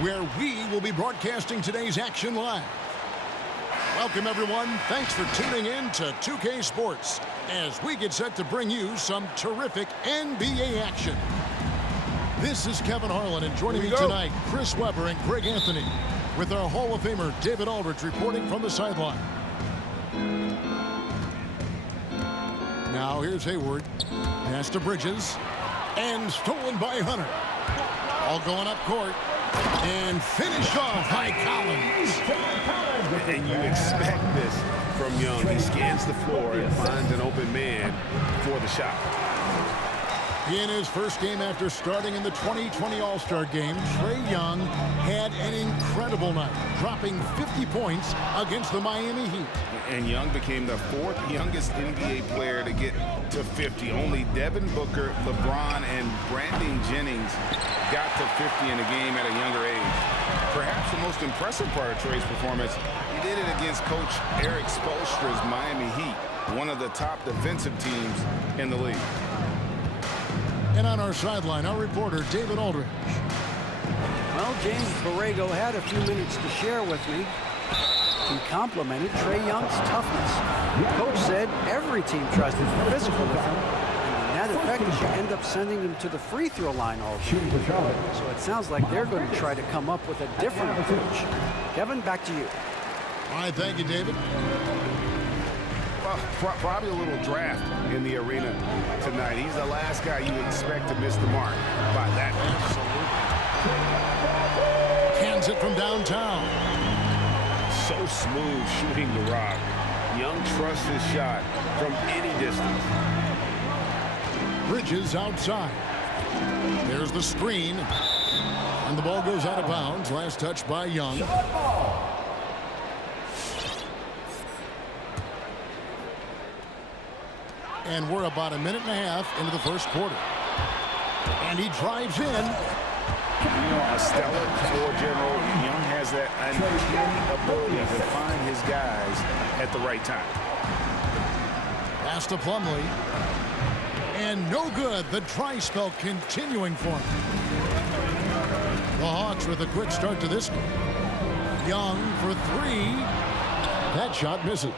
where we will be broadcasting today's action live. Welcome, everyone. Thanks for tuning in to 2K Sports as we get set to bring you some terrific NBA action. This is Kevin Harlan, and joining me tonight, Chris Webber and Greg Anthony, with our Hall of Famer David Aldridge reporting from the sideline. Now here's Hayward. Pass to Bridges. And stolen by Hunter. All going up court. And finished off by Collins. And you expect this from Young. He scans the floor and finds an open man for the shot. In his first game after starting in the 2020 All-Star Game, Trae Young had an incredible night, dropping 50 points against the Miami Heat. And Young became the fourth youngest NBA player to get to 50. Only Devin Booker, LeBron, and Brandon Jennings got to 50 in a game at a younger age. Perhaps the most impressive part of Trae's performance, he did it against Coach Eric Spoelstra's Miami Heat, one of the top defensive teams in the league. And on our sideline, our reporter, David Aldridge. Well, James Borrego had a few minutes to share with me. He complimented Trae Young's toughness. Coach said every team tries to be physical with him, and the net effect is you end up sending him to the free throw line all game. So it sounds like they're going to try to come up with a different approach. Kevin, back to you. All right, thank you, David. Well, probably a little draft in the arena tonight. He's the last guy you expect to miss the mark by that much. Cans it from downtown. So smooth shooting the rock. Young trusts his shot from any distance. Bridges outside. There's the screen. And the ball goes out of bounds. Last touch by Young. And we're about a minute and a half into the first quarter. And he drives in. You know, a stellar floor general. Young has that uncanny ability to find his guys at the right time. Pass to Plumlee. And no good. The dry spell continuing for him. The Hawks with a quick start to this one. Young for three. That shot misses.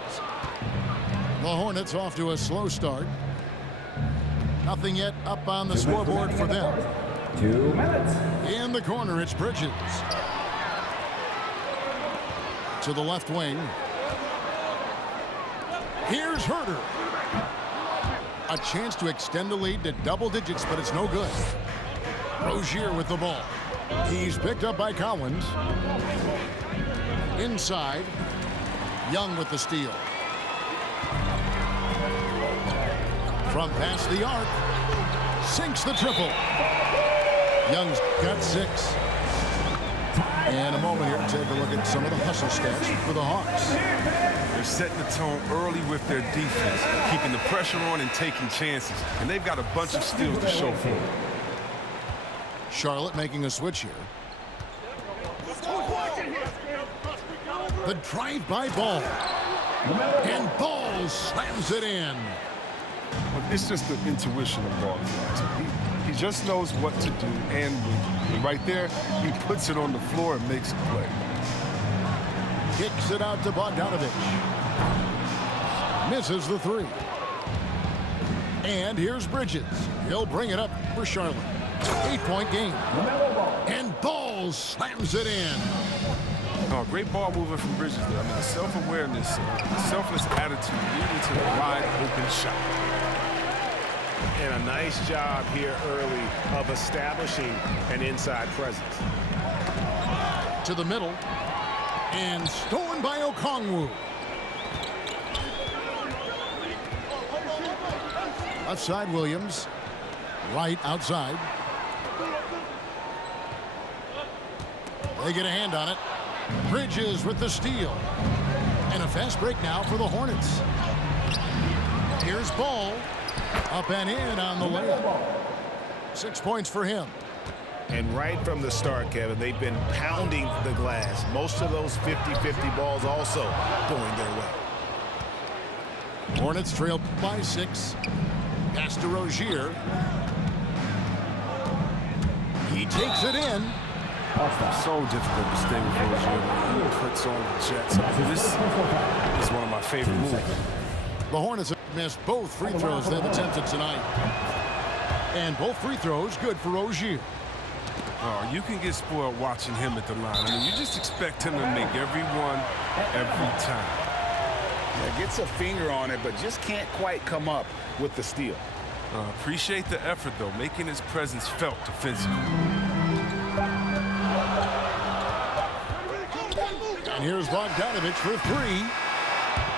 The Hornets off to a slow start. Nothing yet up on the scoreboard for them. 2 minutes. In the corner, it's Bridges. To the left wing. Here's Herter. A chance to extend the lead to double digits, but it's no good. Rozier with the ball. He's picked up by Collins. Inside. Young with the steal. From past the arc, sinks the triple. Young's got 6. And a moment here to take a look at some of the hustle stats for the Hawks. They're setting the tone early with their defense, keeping the pressure on and taking chances. And they've got a bunch of steals to show for it. Charlotte making a switch here. The drive-by ball. And Ball slams it in. It's just the intuition of ball. He just knows what to do, and right there, he puts it on the floor and makes a play. Kicks it out to Bogdanovich. Misses the 3. And here's Bridges. He'll bring it up for Charlotte. 8-point game. And Ball slams it in. Oh, great ball movement from Bridges there. I mean, the self-awareness, the selfless attitude leading to the wide open shot. And a nice job here early of establishing an inside presence. To the middle. And stolen by Okongwu. Left side, Williams. Right outside. They get a hand on it. Bridges with the steal. And a fast break now for the Hornets. Here's Ball. Up and in on the layup. 6 points for him. And right from the start, Kevin, they've been pounding the glass. Most of those 50-50 balls also going their way. Hornets trail by 6. Pass to Rozier. He takes it in. So difficult to stay with Rozier. He puts on the Jets. This is one of my favorite moves. The Hornets have missed both free throws they've attempted tonight. And both free throws good for Rozier. Oh, you can get spoiled watching him at the line. I mean, you just expect him to make every one, every time. Yeah, gets a finger on it, but just can't quite come up with the steal. Appreciate the effort, though, making his presence felt defensively. And here's Bogdanovich for three.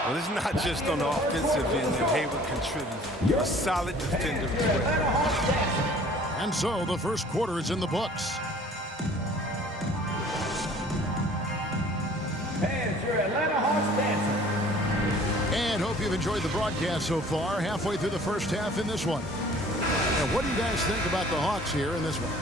Well, it's not just on the offensive end that Hayward contributes. You're a solid defender as well. And so the first quarter is in the books. Hey, it's your Atlanta Hawks dancer. And hope you've enjoyed the broadcast so far. Halfway through the first half in this one. And what do you guys think about the Hawks here in this one?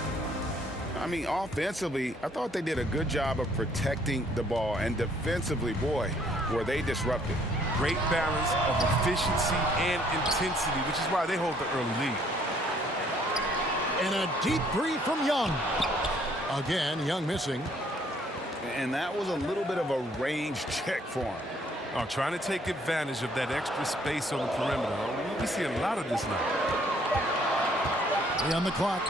I mean, offensively, I thought they did a good job of protecting the ball. And defensively, boy, were they disruptive. Great balance of efficiency and intensity, which is why they hold the early lead. And a deep three from Young. Again, Young missing. And that was a little bit of a range check for him. Oh, trying to take advantage of that extra space on the perimeter. We see a lot of this now. 3 on the clock.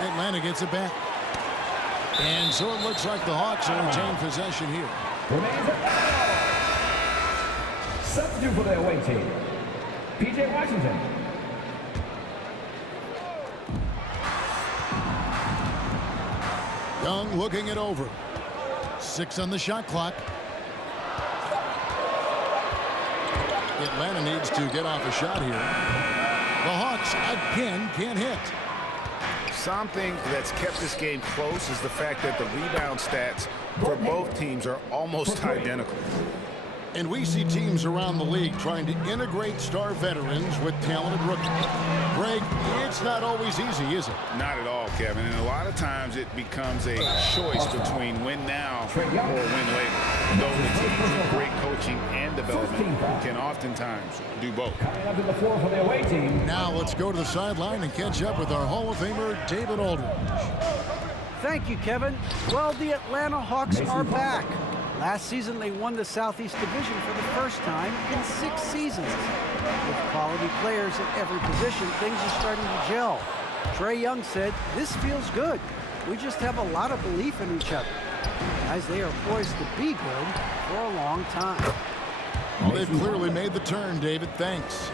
Atlanta gets it back. And so it looks like the Hawks will retain possession here. Substitute for the away team, P.J. Washington. Young looking it over. 6 on the shot clock. Atlanta needs to get off a shot here. The Hawks again can't hit. Something that's kept this game close is the fact that the rebound stats for both teams are almost identical. And we see teams around the league trying to integrate star veterans with talented rookies. Greg, it's not always easy, is it? Not at all, Kevin. And a lot of times it becomes a choice between win now or win later. Though the teams with great coaching and development can oftentimes do both. Coming up to the floor for the away team. Now let's go to the sideline and catch up with our Hall of Famer, David Aldridge. Thank you, Kevin. Well, the Atlanta Hawks are back. Last season, they won the Southeast Division for the first time in 6 seasons. With quality players at every position, things are starting to gel. Trae Young said, "This feels good. We just have a lot of belief in each other." Guys, they are poised to be good for a long time. Well, they've clearly made the turn, David. Thanks.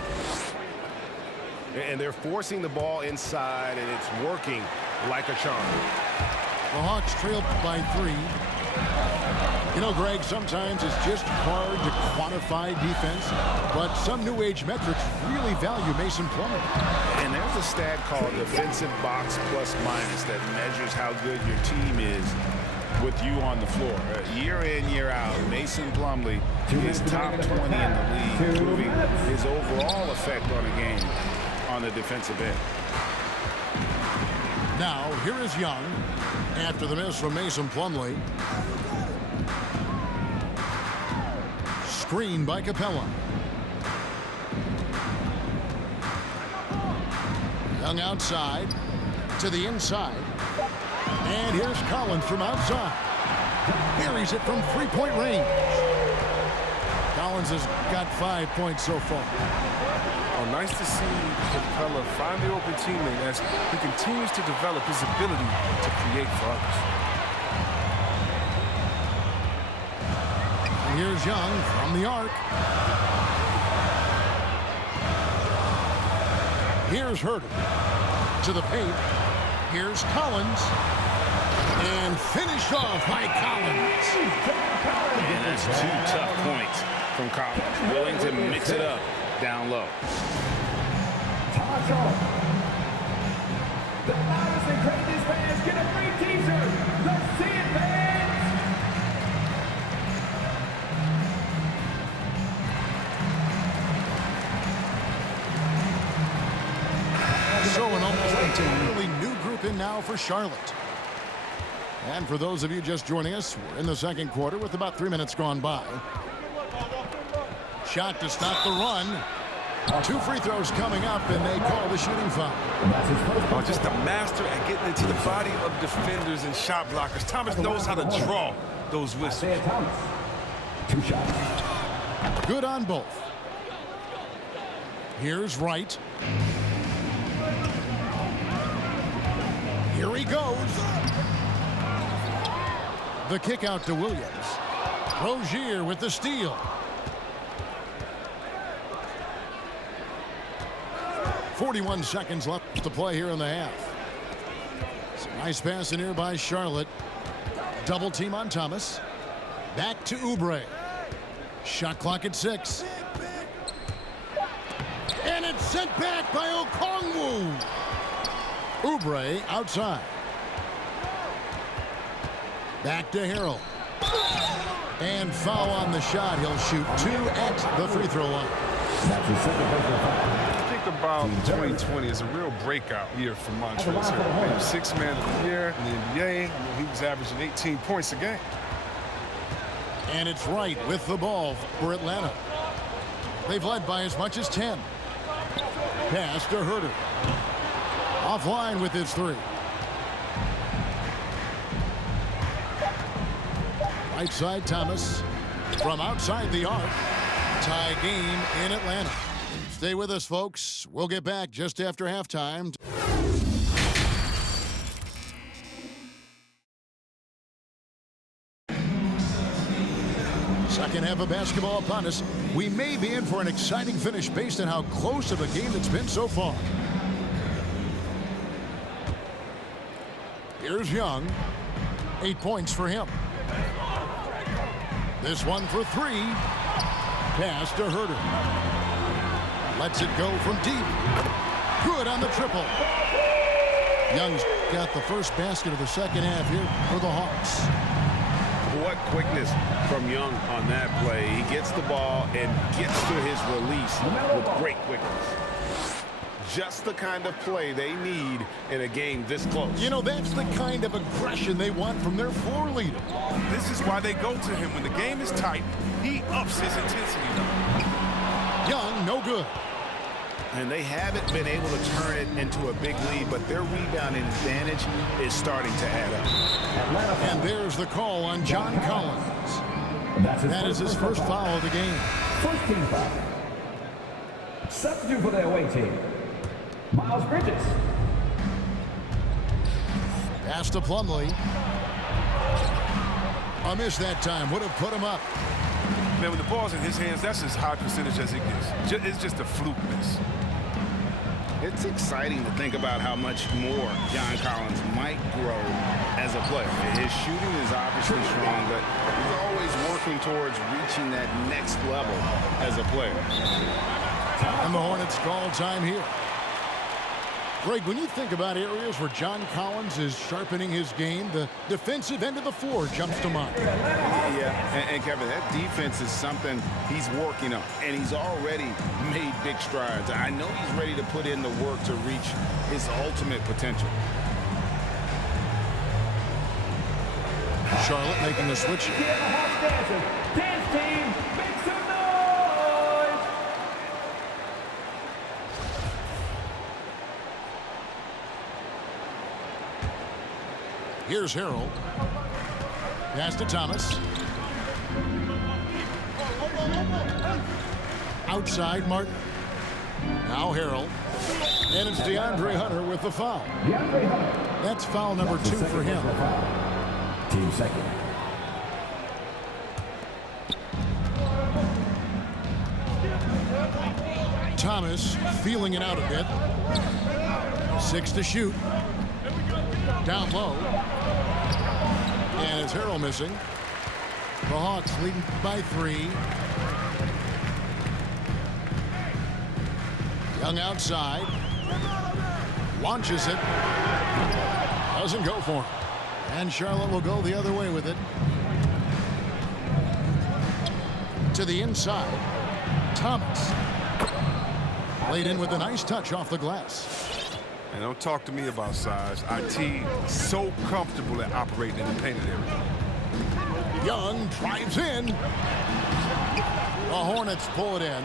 And they're forcing the ball inside, and it's working like a charm. The Hawks trailed by 3. You know, Greg, sometimes it's just hard to quantify defense, but some new age metrics really value Mason Plumlee. And there's a stat called defensive box plus minus that measures how good your team is with you on the floor. Year in, year out, Mason Plumlee is top 20 in the league, proving his overall effect on a game on the defensive end. Now, here is Young after the miss from Mason Plumlee. Screen by Capella. Young outside to the inside. And here's Collins from outside. Buries it from 3-point range. Collins has got 5 points so far. Oh, nice to see Capella find the open teammate as he continues to develop his ability to create for others. And here's Young from the arc. Here's Herter to the paint. Here's Collins. And finished off by Collins. And that's 2 tough points from Collins. Willing to mix it up down low. The loudest and craziest fans get a free t-shirt. Let's see it, fans! So an almost entirely new group in now for Charlotte. And for those of you just joining us, we're in the second quarter with about 3 minutes gone by. Shot to stop the run. 2 free throws coming up, and they call the shooting foul. Oh, just a master at getting into the body of defenders and shot blockers. Thomas knows how to draw those whistles. Thomas. 2 shots. Good on both. Here's Wright. Here he goes. The kick out to Williams. Rozier with the steal. 41 seconds left to play here in the half. Some nice pass in here by Charlotte. Double team on Thomas. Back to Oubre. Shot clock at 6. And it's sent back by Okongwu. Oubre outside. Back to Harrell. And foul on the shot. He'll shoot 2 at the free throw line. That's his second personal foul. Think about 2020 as a real breakout year for Montrezl Harrell. Named 6th man of the year in the NBA. He was averaging 18 points a game. And it's Wright with the ball for Atlanta. They've led by as much as 10. Pass to Herter. Offline with his 3. Right side Thomas. From outside the arc. Tie game in Atlanta. Stay with us, folks. We'll get back just after halftime. Second half of basketball upon us. We may be in for an exciting finish based on how close of a game it's been so far. Here's Young. 8 points for him. This one for 3. Pass to Herter. Lets it go from deep. Good on the triple. Young's got the first basket of the second half here for the Hawks. What quickness from Young on that play. He gets the ball and gets to his release with great quickness. Just the kind of play they need in a game this close. You know, that's the kind of aggression they want from their floor leader. This is why they go to him. When the game is tight, he ups his intensity. Young, no good. And they haven't been able to turn it into a big lead, but their rebounding advantage is starting to add up. And there's the call on John Collins. That is his first foul of the game. First team foul. Substitute for the away team. Miles Bridges. Pass to Plumlee. A miss that time. Would have put him up. Man, when the ball's in his hands, that's as high percentage as it gets. It's just a fluke miss. It's exciting to think about how much more John Collins might grow as a player. His shooting is obviously strong, but he's always working towards reaching that next level as a player. And the Hornets call time here. Greg, when you think about areas where John Collins is sharpening his game, the defensive end of the floor jumps to mind. Yeah, and Kevin, that defense is something he's working on, and he's already made big strides. I know he's ready to put in the work to reach his ultimate potential. Charlotte making a switch. Dance team, make some noise! Here's Harrell. Pass to Thomas. Outside Martin. Now Harrell. And it's DeAndre Hunter with the foul. DeAndre Hunter. That's foul number 2 for him. Team second. Thomas feeling it out a bit. 6 to shoot. Down low. And it's Harrell missing. The Hawks leading by 3. Young outside. Launches it. Doesn't go for him. And Charlotte will go the other way with it. To the inside. Thomas. Laid in with a nice touch off the glass. And don't talk to me about size. IT so comfortable at operating in the painted area. Young drives in. The Hornets pull it in.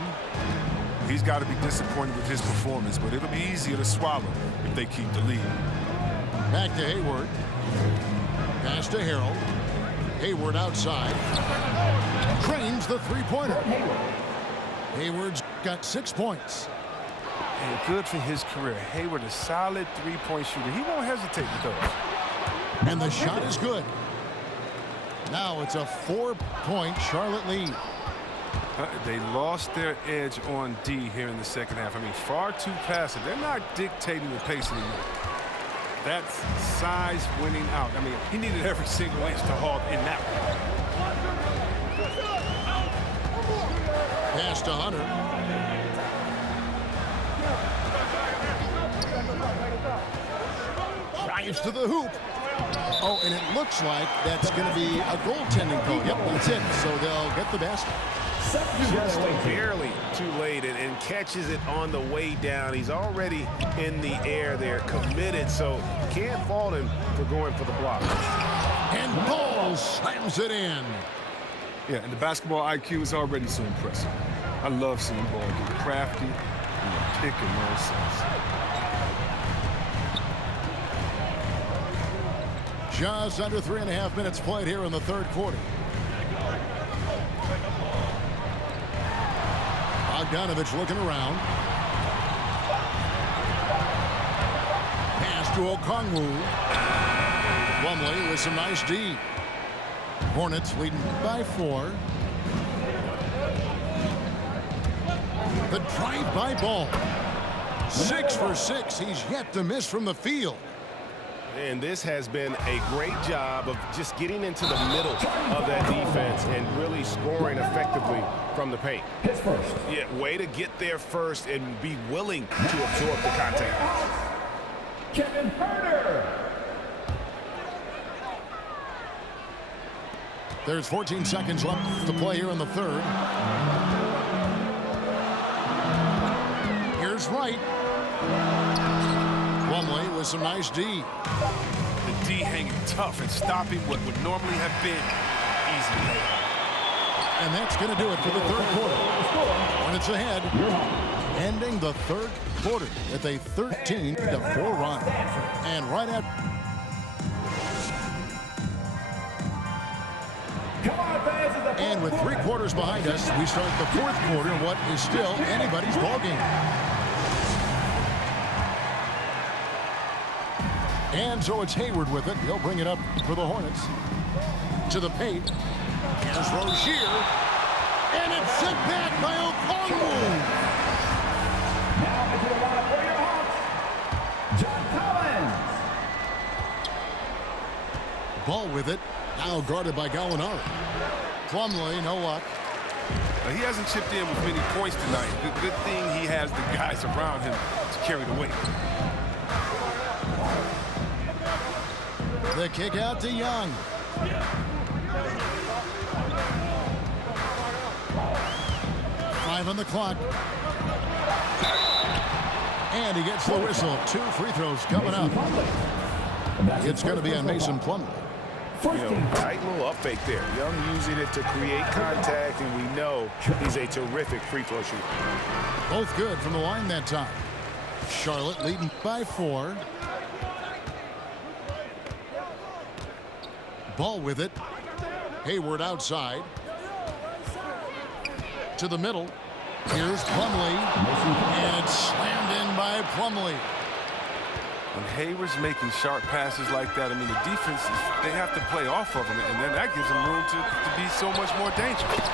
he's got to be disappointed with his performance, but it'll be easier to swallow if they keep the lead. Back to Hayward. Pass to Harold. Hayward outside. Cranes the three-pointer. Hayward's got 6 points. And good for his career. Hayward, a solid three-point shooter. He won't hesitate with those. And the shot is good. Now it's a 4-point Charlotte lead. They lost their edge on D here in the second half. I mean, far too passive. They're not dictating the pace anymore. That's size winning out. I mean, he needed every single inch to halt in that one. Pass to Hunter. Drives to the hoop. Oh, and it looks like that's going to be a goaltending call. Yep, that's it. So they'll get the basket. Just barely too late and catches it on the way down. He's already in the air there, committed, so can't fault him for going for the block. And Ball slams it in. Yeah, and the basketball IQ is already so impressive. I love seeing Ball get crafty and pick and roll sense. Just under 3.5 minutes played here in the third quarter. Bogdanovich looking around. Pass to Okongwu. Plumlee with some nice D. Hornets leading by 4. The drive by Ball. 6 for 6. He's yet to miss from the field. And this has been a great job of just getting into the middle of that defense and really scoring effectively from the paint. His first. Yeah, way to get there first and be willing to absorb the contact. Kevin Herter. There's 14 seconds left to play here in the third. Here's Wright. Plumlee with some nice D. The D hanging tough and stopping what would normally have been easy layup. And that's going to do it for the third quarter. Hornets ahead, ending the third quarter with a 13-4 run. And right at and with 3 quarters behind us, we start the fourth quarter in what is still anybody's ballgame. And so it's Hayward with it. He'll bring it up for the Hornets. To the paint. Here's Rozier. And it's sent back by Okongwu. Now into the line for your Hawks, John Collins. Ball with it. Now guarded by Gallinari. Plumlee, no luck. He hasn't chipped in with many points tonight. Good thing he has the guys around him to carry the weight. The kick out to Young. Five on the clock. And he gets the whistle. 2 free throws coming up. It's going to be on Mason Plumlee. Tight little up fake there. Young using it to create contact, and we know he's a terrific free throw shooter. Both good from the line that time. Charlotte leading by 4. Ball with it. Hayward outside. To the middle. Here's Plumlee. And it's slammed in by Plumlee. When Hayward's making sharp passes like that, I mean, the defense, they have to play off of him, and then that gives them room to be so much more dangerous.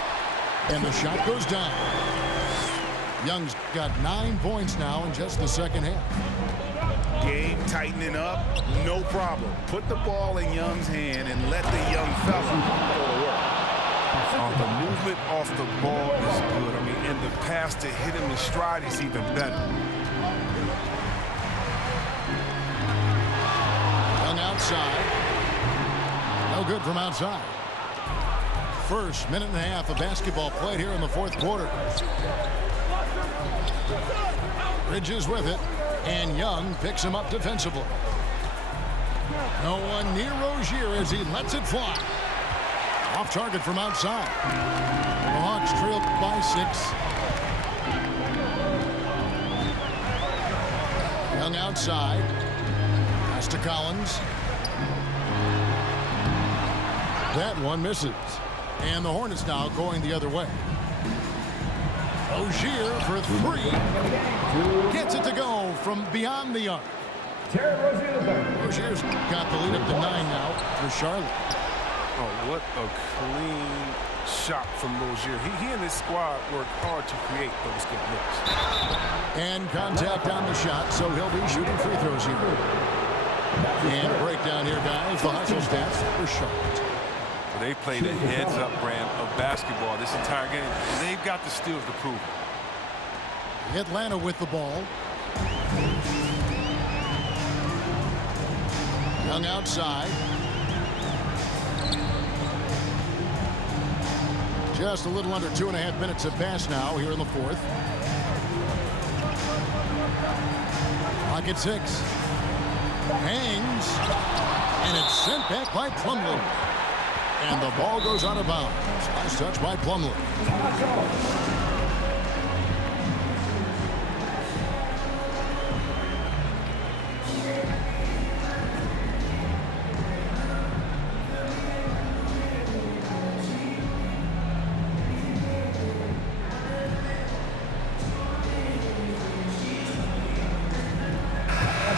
And the shot goes down. Young's got 9 points now in just the second half. Game tightening up, no problem. Put the ball in Young's hand and let the young fella go to work. The movement off the ball is good. I mean, and the pass to hit him in stride is even better. Young outside. No good from outside. First minute and a half of basketball played here in the fourth quarter. Bridges with it. And Young picks him up defensively. No one near Rozier as he lets it fly. Off target from outside. The Hawks trail by 6. Young outside. Pass to Collins. That one misses. And the Hornets now going the other way. Rozier for three. Gets it to go from beyond the arc. Rozier's got the lead up to 9 now for Charlotte. Oh, what a clean shot from Rozier. He and his squad work hard to create those good looks. And contact on the shot, so he'll be shooting free throws here. And a breakdown here, guys. The hustle stats for Charlotte. Well, they played a heads-up brand of basketball this entire game, and they've got the steals to prove it. Atlanta with the ball. Young outside. Just a little under 2.5 minutes have passed now here in the fourth. Clock at 6. Hangs. And it's sent back by Plumlee. And the ball goes out of bounds. Nice touch by Plumlee.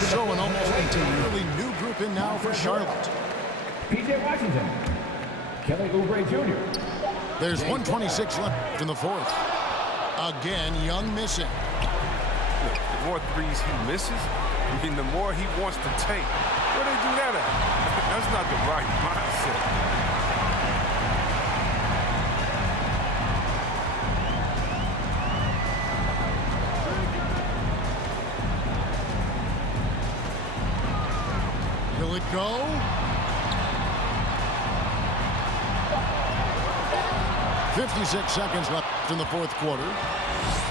So an almost entirely new group in now for Charlotte. P.J. Washington. Kelly Oubre Jr. There's 1:26 left in the fourth. Again, Young missing. The more threes he misses, I mean, the more he wants to take. Where they do that at? That's not the right mindset. Will it go? .56 seconds left in the fourth quarter.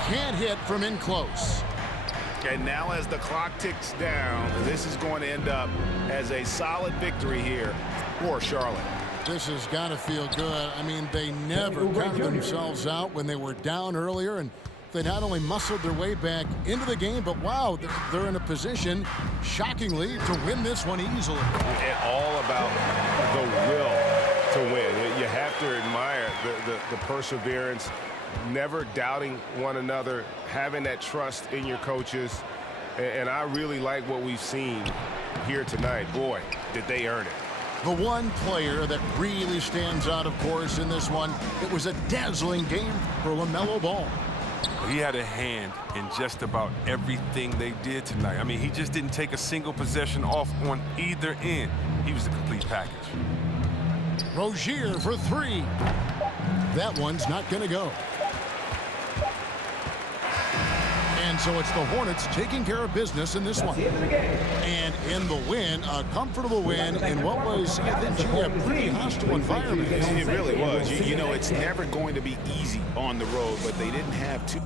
Can't hit from in close. And now as the clock ticks down, this is going to end up as a solid victory here for Charlotte. This has got to feel good. I mean, they never counted themselves out when they were down earlier, and they not only muscled their way back into the game, but wow, they're in a position, shockingly, to win this one easily. And all about the will to win. You have to admire the perseverance, never doubting one another, having that trust in your coaches. And I really like what we've seen here tonight. Boy, did they earn it. The one player that really stands out, of course, in this one, it was a dazzling game for LaMelo Ball. He had a hand in just about everything they did tonight. I mean, he just didn't take a single possession off on either end. He was a complete package. Rozier for three. That one's not going to go. And so it's the Hornets taking care of business in this one. And in the win, a comfortable win in what was, I think, a pretty hostile environment. It really was. You know, it's never going to be easy on the road, but they didn't have to.